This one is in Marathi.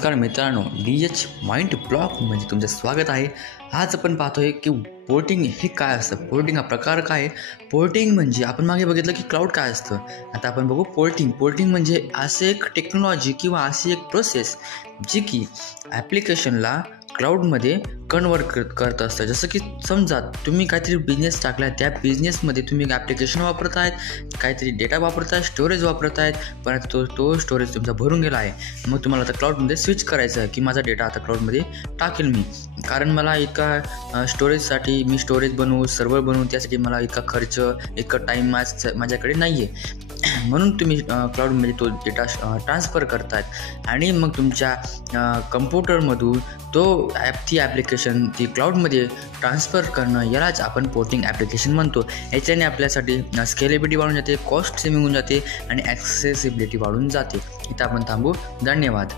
नमस्कार मित्रांनो, DH माइंड ब्लॉक म्हणजे तुमचं स्वागत आहे. आज आपण पाहतोय की पोर्टिंग हे काय असतं, पोर्टिंग हा प्रकार काय आहे. पोर्टिंग म्हणजे आपण मागे बघितलं की क्लाउड काय असतं. आता आपण बघू पोर्टिंग म्हणजे असे एक टेक्नॉलॉजी किंवा अशी एक प्रोसेस जी की ॲप्लिकेशनला क्लाउडमध्ये कन्वर्ट करत असतं. जसं की समजा तुम्ही काहीतरी बिझनेस टाकला, त्या बिझनेसमध्ये तुम्ही एक ॲप्लिकेशन वापरत आहेत, काहीतरी डेटा वापरत आहे, स्टोरेज वापरत आहेत, पण तो स्टोरेज तुमचा भरून गेला आहे. मग तुम्हाला आता क्लाउडमध्ये स्विच करायचं आहे की माझा डेटा आता क्लाउडमध्ये टाकेल मी, कारण मला इतका स्टोरेजसाठी मी स्टोरेज बनवू, सर्व्हर बनवू, त्यासाठी मला इतका खर्च, इतका टाईम माझ्याकडे नाही आहे. म्हणून तुम्ही क्लाउडमध्ये तो डेटा ट्रान्सफर करतात आणि मग तुमच्या कम्प्युटरमधून ती ॲप्लिकेशन ती क्लाउडमध्ये ट्रान्सफर करणं, यालाच आपण पोर्टिंग ॲप्लिकेशन म्हणतो. याच्याने आपल्यासाठी स्केलेबिलिटी वाढून जाते, कॉस्ट सेव्हिंग होऊन जाते आणि ॲक्सेसिबिलिटी वाढून जाते. इथं आपण थांबू. धन्यवाद.